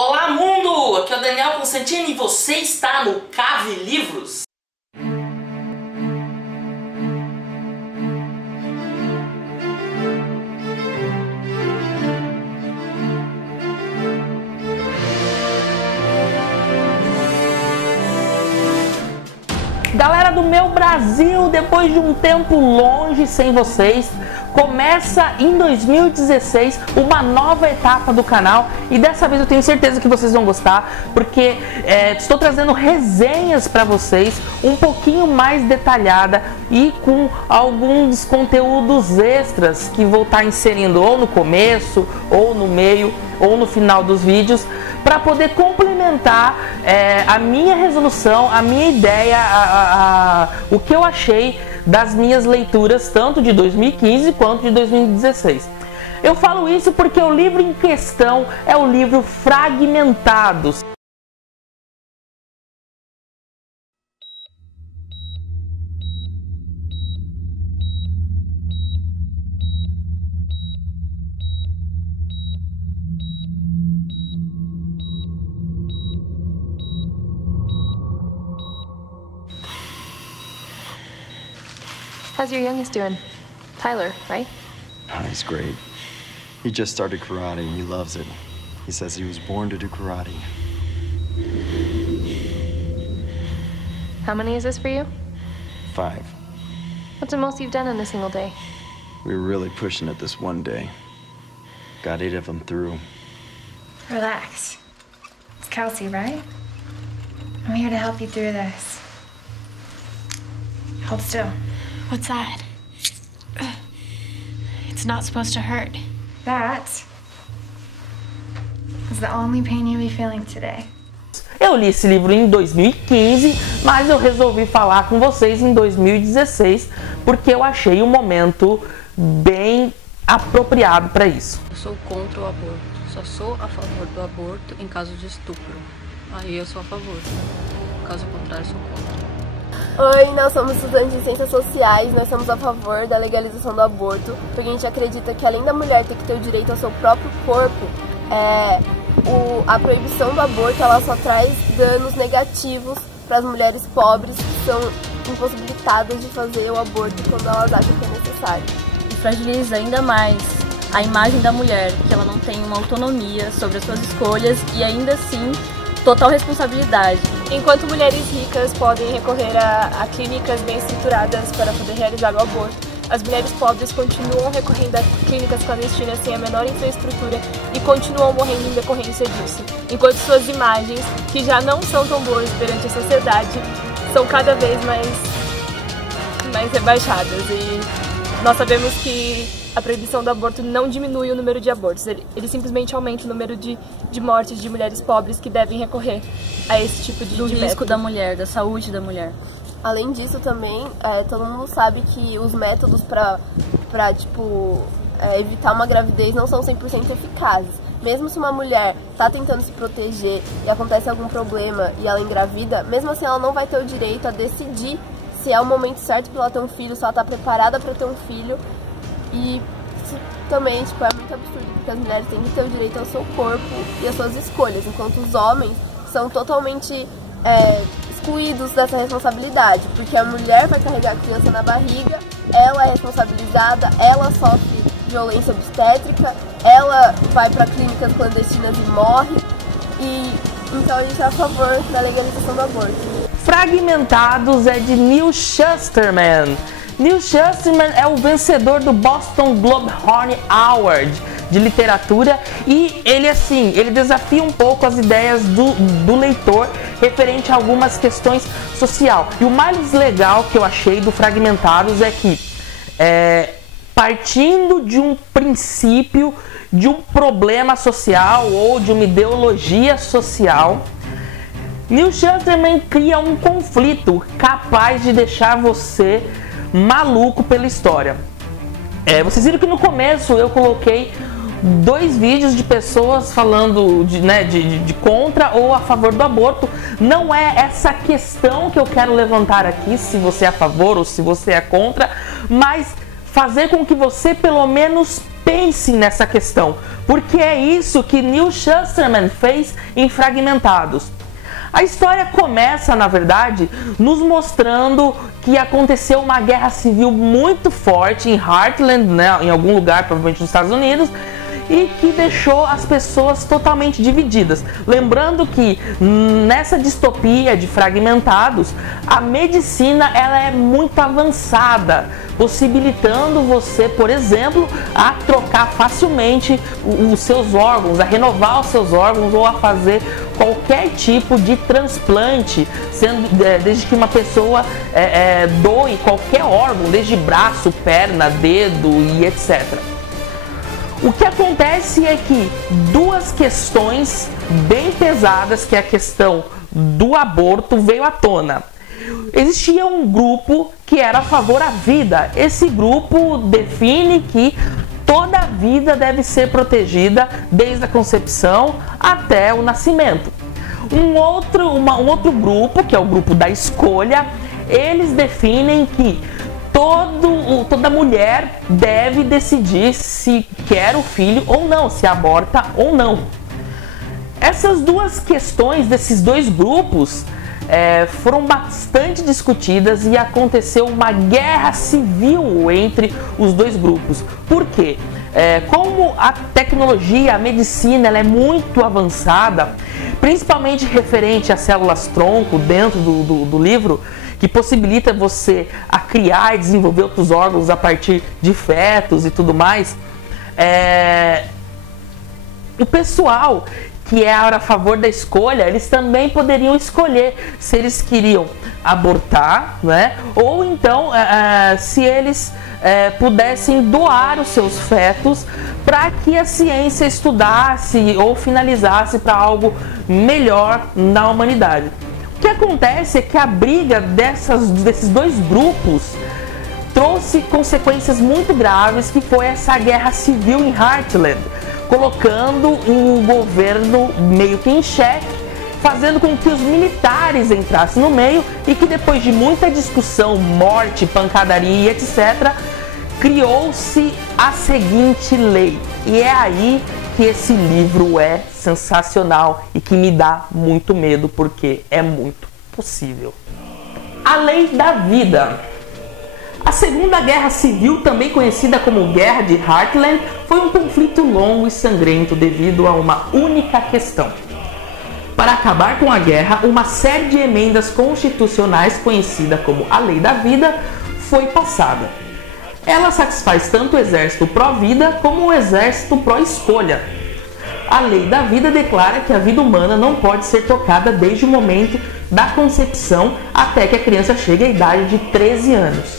Olá mundo! Aqui é o Daniel Constantino e você está no Cave Livros. Galera do meu Brasil, depois de um tempo longe sem vocês, começa em 2016 uma nova etapa do canal e dessa vez eu tenho certeza que vocês vão gostar, porque estou trazendo resenhas para vocês um pouquinho mais detalhada e com alguns conteúdos extras que vou estar inserindo ou no começo, ou no meio, ou no final dos vídeos, para poder complementar a minha resolução, a minha ideia, o que eu achei das minhas leituras, tanto de 2015 quanto de 2016. Eu falo isso porque o livro em questão é o livro Fragmentados. How's your youngest doing? Tyler, right? Oh, he's great. He just started karate and he loves it. He says he was born to do karate. How many is this for you? 5. What's the most you've done in a single day? We were really pushing it this one day. Got 8 of them through. Relax. It's Kelsey, right? I'm here to help you through this. Hold still. What's that? It's not supposed to hurt. That is the only pain you'll be feeling today. Eu li esse livro em 2015, mas eu resolvi falar com vocês em 2016, porque eu achei um momento bem apropriado para isso. Eu sou contra o aborto, só sou a favor do aborto em caso de estupro. Aí eu sou a favor, caso contrário sou contra. Oi, nós somos estudantes de Ciências Sociais, nós somos a favor da legalização do aborto, porque a gente acredita que além da mulher ter que ter o direito ao seu próprio corpo, a proibição do aborto ela só traz danos negativos para as mulheres pobres que são impossibilitadas de fazer o aborto quando elas acham que é necessário. E fragiliza ainda mais a imagem da mulher, que ela não tem uma autonomia sobre as suas escolhas e ainda assim total responsabilidade. Enquanto mulheres ricas podem recorrer a clínicas bem estruturadas para poder realizar o aborto, as mulheres pobres continuam recorrendo a clínicas clandestinas sem a menor infraestrutura e continuam morrendo em decorrência disso. Enquanto suas imagens, que já não são tão boas perante a sociedade, são cada vez mais rebaixadas. E nós sabemos que a proibição do aborto não diminui o número de abortos, ele simplesmente aumenta o número de mortes de mulheres pobres que devem recorrer a esse tipo de risco método. Da mulher, da saúde da mulher. Além disso também, todo mundo sabe que os métodos para evitar uma gravidez não são 100% eficazes. Mesmo se uma mulher está tentando se proteger e acontece algum problema e ela engravida, mesmo assim ela não vai ter o direito a decidir se é o momento certo para ela ter um filho, se ela está preparada para ter um filho. E isso também é muito absurdo, porque as mulheres têm que ter o direito ao seu corpo e às suas escolhas, enquanto os homens são totalmente excluídos dessa responsabilidade, porque a mulher vai carregar a criança na barriga, ela é responsabilizada, ela sofre violência obstétrica, ela vai para clínicas clandestinas e morre, e então a gente é a favor da legalização do aborto. Fragmentados é de Neil Shusterman. Neil Shusterman é o vencedor do Boston Globe Horn Award de literatura e ele desafia um pouco as ideias do leitor referente a algumas questões social. E o mais legal que eu achei do Fragmentados é que, partindo de um princípio, de um problema social ou de uma ideologia social, Neil Shusterman cria um conflito capaz de deixar você maluco pela história. Vocês viram que no começo eu coloquei 2 vídeos de pessoas falando de contra ou a favor do aborto. Não é essa questão que eu quero levantar aqui, se você é a favor ou se você é contra, mas fazer com que você pelo menos pense nessa questão, porque é isso que Neal Shusterman fez em Fragmentados. A história começa, na verdade, nos mostrando que aconteceu uma guerra civil muito forte em Heartland, né, em algum lugar, provavelmente nos Estados Unidos, e que deixou as pessoas totalmente divididas. Lembrando que nessa distopia de Fragmentados, a medicina ela é muito avançada, possibilitando você, por exemplo, a trocar facilmente os seus órgãos, a renovar os seus órgãos ou a fazer qualquer tipo de transplante, desde que uma pessoa doe qualquer órgão, desde braço, perna, dedo e etc. O que acontece é que duas questões bem pesadas, que é a questão do aborto, veio à tona. Existia um grupo que era a favor da vida. Esse grupo define que toda a vida deve ser protegida desde a concepção até o nascimento. Um outro grupo, que é o grupo da escolha, eles definem que toda mulher deve decidir se quer o filho ou não, se aborta ou não. Essas duas questões desses dois grupos foram bastante discutidas e aconteceu uma guerra civil entre os dois grupos. Por quê? Como a tecnologia, a medicina, ela é muito avançada, principalmente referente às células-tronco dentro do livro, que possibilita você a criar e desenvolver outros órgãos a partir de fetos e tudo mais, o pessoal que era a favor da escolha, eles também poderiam escolher se eles queriam abortar, né? Ou então se eles pudessem doar os seus fetos para que a ciência estudasse ou finalizasse para algo melhor na humanidade. O que acontece é que a briga desses dois grupos trouxe consequências muito graves, que foi essa guerra civil em Heartland, colocando o governo meio que em xeque, fazendo com que os militares entrassem no meio e que depois de muita discussão, morte, pancadaria, etc., criou-se a seguinte lei. E é aí que esse livro é sensacional e que me dá muito medo, porque é muito possível. A Lei da Vida. A Segunda Guerra Civil, também conhecida como Guerra de Heartland, foi um conflito longo e sangrento devido a uma única questão. Para acabar com a guerra, uma série de emendas constitucionais, conhecida como a Lei da Vida, foi passada. Ela satisfaz tanto o exército pró-vida como o exército pró-escolha. A Lei da Vida declara que a vida humana não pode ser tocada desde o momento da concepção até que a criança chegue à idade de 13 anos.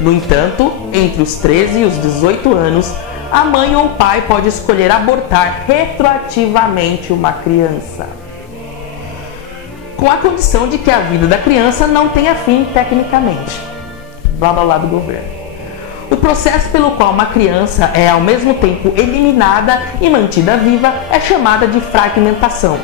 No entanto, entre os 13 e os 18 anos, a mãe ou o pai pode escolher abortar retroativamente uma criança, com a condição de que a vida da criança não tenha fim tecnicamente. Blá blá blá do governo. O processo pelo qual uma criança é ao mesmo tempo eliminada e mantida viva é chamada de fragmentação.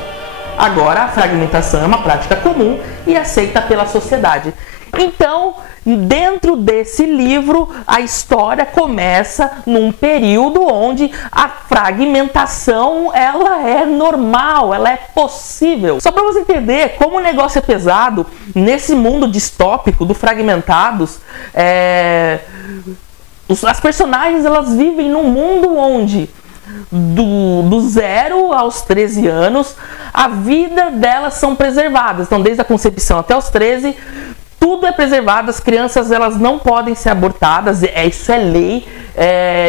Agora, a fragmentação é uma prática comum e aceita pela sociedade. Então, dentro desse livro, a história começa num período onde a fragmentação ela é normal, ela é possível. Só para você entender como o negócio é pesado, nesse mundo distópico do Fragmentados, as personagens elas vivem num mundo onde do 0 aos 13 anos a vida delas são preservadas. Então, desde a concepção até os 13, tudo é preservado. As crianças elas não podem ser abortadas, isso é lei.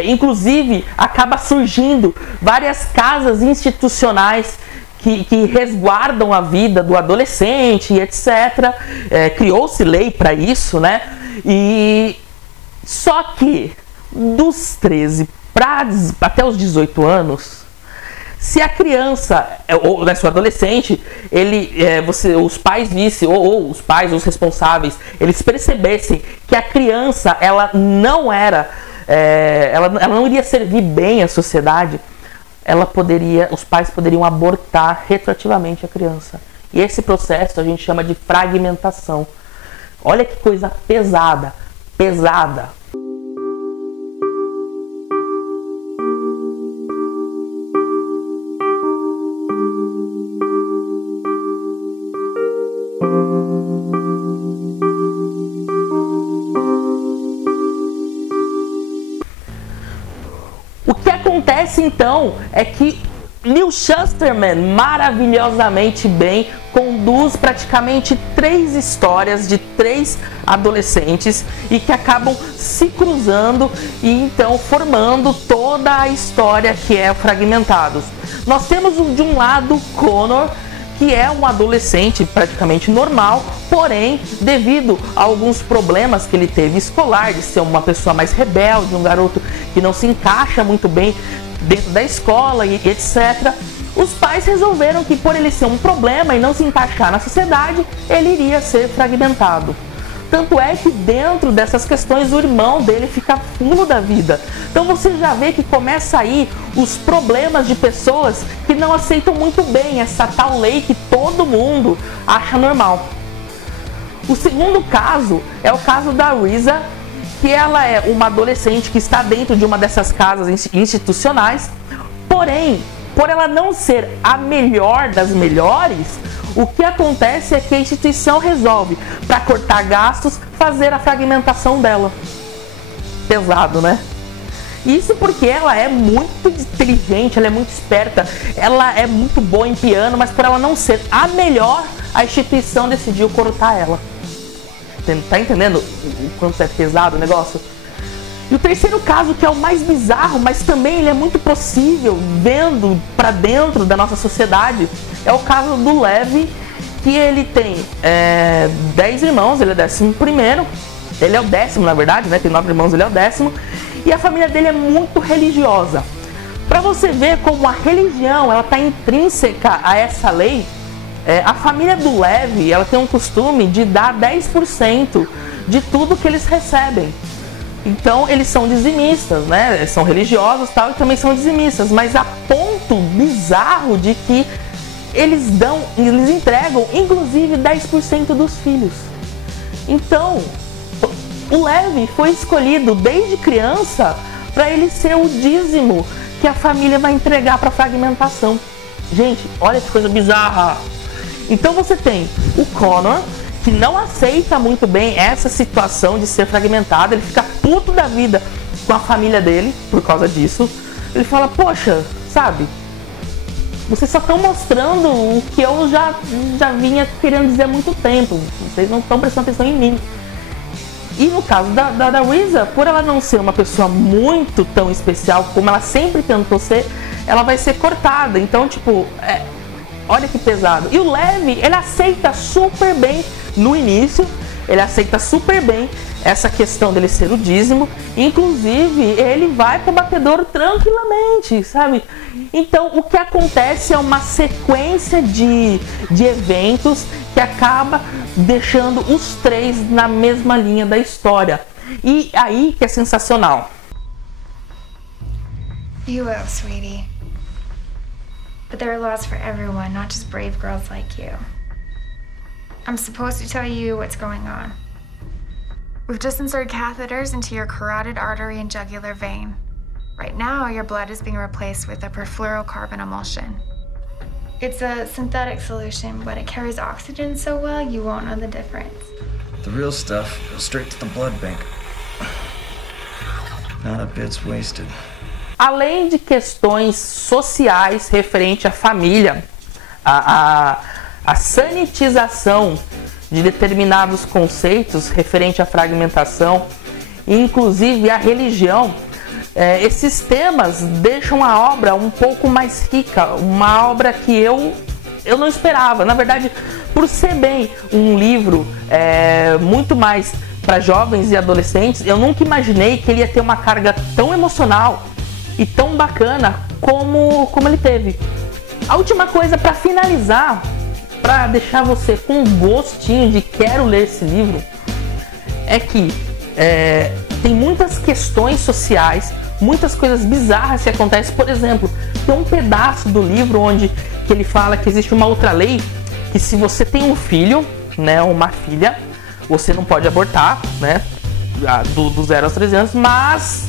Inclusive, acaba surgindo várias casas institucionais que resguardam a vida do adolescente, etc. Criou-se lei para isso, né? Só que dos 13 até os 18 anos, se a criança ou o adolescente, os pais vissem, ou os pais, os responsáveis, eles percebessem que a criança ela não iria servir bem à sociedade, os pais poderiam abortar retroativamente a criança. E esse processo a gente chama de fragmentação. Olha que coisa pesada. acontece então é que Neal Shusterman, maravilhosamente bem, conduz praticamente 3 histórias de 3 adolescentes e que acabam se cruzando e então formando toda a história que é Fragmentados. Nós temos de um lado Connor, que é um adolescente praticamente normal, porém, devido a alguns problemas que ele teve escolar, de ser uma pessoa mais rebelde, um garoto que não se encaixa muito bem dentro da escola e etc., os pais resolveram que por ele ser um problema e não se encaixar na sociedade, ele iria ser fragmentado. Tanto é que dentro dessas questões o irmão dele fica fulo da vida. Então você já vê que começa aí os problemas de pessoas que não aceitam muito bem essa tal lei que todo mundo acha normal. O segundo caso é o caso da Risa, que ela é uma adolescente que está dentro de uma dessas casas institucionais, porém, por ela não ser a melhor das melhores, o que acontece é que a instituição resolve, para cortar gastos, fazer a fragmentação dela. Pesado, né? Isso porque ela é muito inteligente, ela é muito esperta, ela é muito boa em piano, mas por ela não ser a melhor, a instituição decidiu cortar ela. Tá entendendo o quanto é pesado o negócio? E o terceiro caso, que é o mais bizarro, mas também ele é muito possível, vendo pra dentro da nossa sociedade, é o caso do Levi, que ele tem 10 irmãos, ele é 11º, ele é o 10º na verdade, né? Tem 9 irmãos, ele é o 10º, e a família dele é muito religiosa. Pra você ver como a religião, ela tá intrínseca a essa lei, a família do Levi, ela tem um costume de dar 10% de tudo que eles recebem. Então eles são dizimistas, né? Eles são religiosos e tal, e também são dizimistas, mas a ponto bizarro de que eles entregam inclusive 10% dos filhos. Então o Levi foi escolhido desde criança para ele ser o dízimo que a família vai entregar para fragmentação. Gente, olha que coisa bizarra. Então você tem o Connor, que não aceita muito bem essa situação de ser fragmentado, ele fica puto da vida com a família dele por causa disso. Ele fala, poxa, sabe, vocês só estão mostrando o que eu já vinha querendo dizer há muito tempo, vocês não estão prestando atenção em mim. E no caso da Risa, por ela não ser uma pessoa muito tão especial como ela sempre tentou ser, ela vai ser cortada. Então, tipo, olha que pesado. E o Levi, ele aceita super bem no início, ele aceita super bem essa questão dele ser o dízimo. Inclusive, ele vai pro batedouro tranquilamente, sabe? Então, o que acontece é uma sequência de eventos que acaba deixando os 3 na mesma linha da história. E aí que é sensacional. You will, sweetie. But there are laws for everyone, not just brave girls like you. I'm supposed to tell you what's going on. We've just inserted catheters into your carotid artery and jugular vein. Right now, your blood is being replaced with a perfluorocarbon emulsion. It's a synthetic solution, but it carries oxygen so well you won't know the difference. The real stuff goes straight to the blood bank. Not a bit's wasted. Além de questões sociais referente à família, a sanitização de determinados conceitos referente à fragmentação, inclusive a religião, esses temas deixam a obra um pouco mais rica, uma obra que eu não esperava. Na verdade, por ser bem um livro muito mais para jovens e adolescentes, eu nunca imaginei que ele ia ter uma carga tão emocional e tão bacana como ele teve. A última coisa para finalizar, para deixar você com um gostinho de quero ler esse livro, é que tem muitas questões sociais, muitas coisas bizarras que acontecem. Por exemplo, tem um pedaço do livro onde que ele fala que existe uma outra lei, que se você tem um filho, né, ou uma filha, você não pode abortar, né, do 0 aos 13 anos, mas,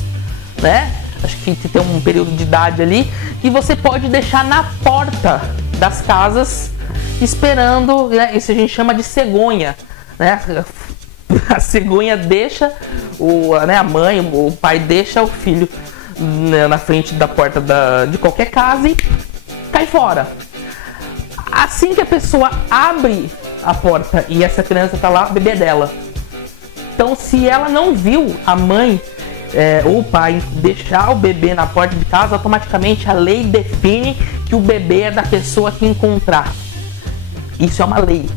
né, acho que tem um período de idade ali, e você pode deixar na porta das casas esperando, né, isso a gente chama de cegonha, né, a cegonha deixa, a mãe, o pai deixa o filho na frente da porta de qualquer casa e cai fora. Assim que a pessoa abre a porta e essa criança tá lá, o bebê é dela. Então, se ela não viu a mãe ou o pai deixar o bebê na porta de casa, automaticamente a lei define que o bebê é da pessoa que encontrar. Isso é uma lei.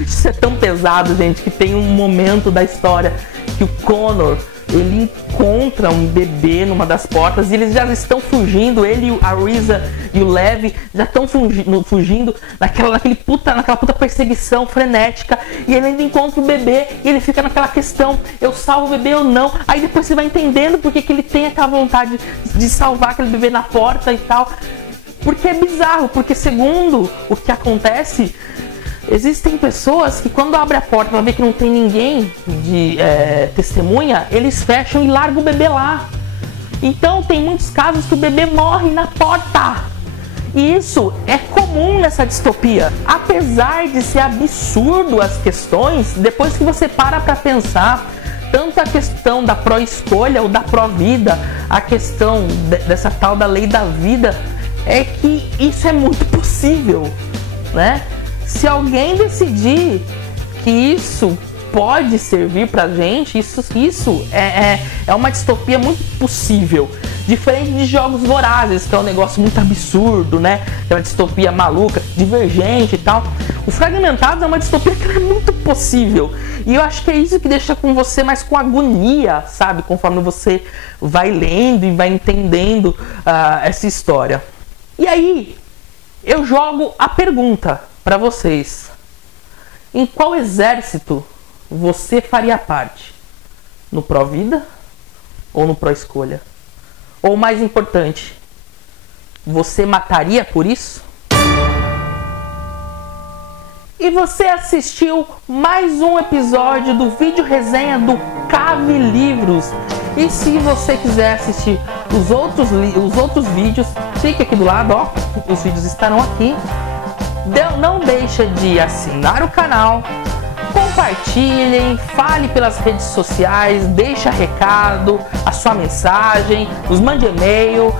Isso é tão pesado, gente, que tem um momento da história que o Connor, ele encontra um bebê numa das portas e eles já estão fugindo, ele, a Risa e o Lev já estão fugindo naquela puta perseguição frenética, e ele ainda encontra o bebê e ele fica naquela questão, eu salvo o bebê ou não? Aí depois você vai entendendo porque que ele tem aquela vontade de salvar aquele bebê na porta e tal, porque é bizarro, porque segundo o que acontece, existem pessoas que quando abre a porta para ver que não tem ninguém de testemunha, eles fecham e largam o bebê lá. Então tem muitos casos que o bebê morre na porta. E isso é comum nessa distopia. Apesar de ser absurdo as questões, depois que você para pensar, tanto a questão da pró-escolha ou da pró-vida, a questão dessa tal da lei da vida, é que isso é muito possível, né? Se alguém decidir que isso pode servir pra gente, isso é uma distopia muito possível. Diferente de Jogos Vorazes, que é um negócio muito absurdo, né? Aquela distopia maluca, divergente e tal. O Fragmentados é uma distopia que é muito possível. E eu acho que é isso que deixa com você mais com agonia, sabe? Conforme você vai lendo e vai entendendo essa história. E aí, eu jogo a pergunta para vocês: em qual exército você faria parte? No pró-vida ou no pró-escolha? Ou mais importante, você mataria por isso? E você assistiu mais um episódio do vídeo resenha do Cave Livros. E se você quiser assistir os outros vídeos, fique aqui do lado, ó, os vídeos estarão aqui. Não deixa de assinar o canal, compartilhem, fale pelas redes sociais, deixa recado, a sua mensagem, nos mande e-mail.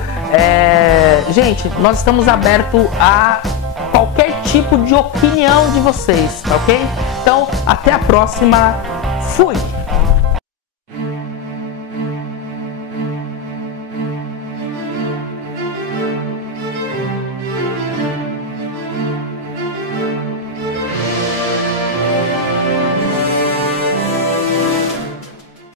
Gente, nós estamos abertos a qualquer tipo de opinião de vocês, ok? Então, até a próxima. Fui!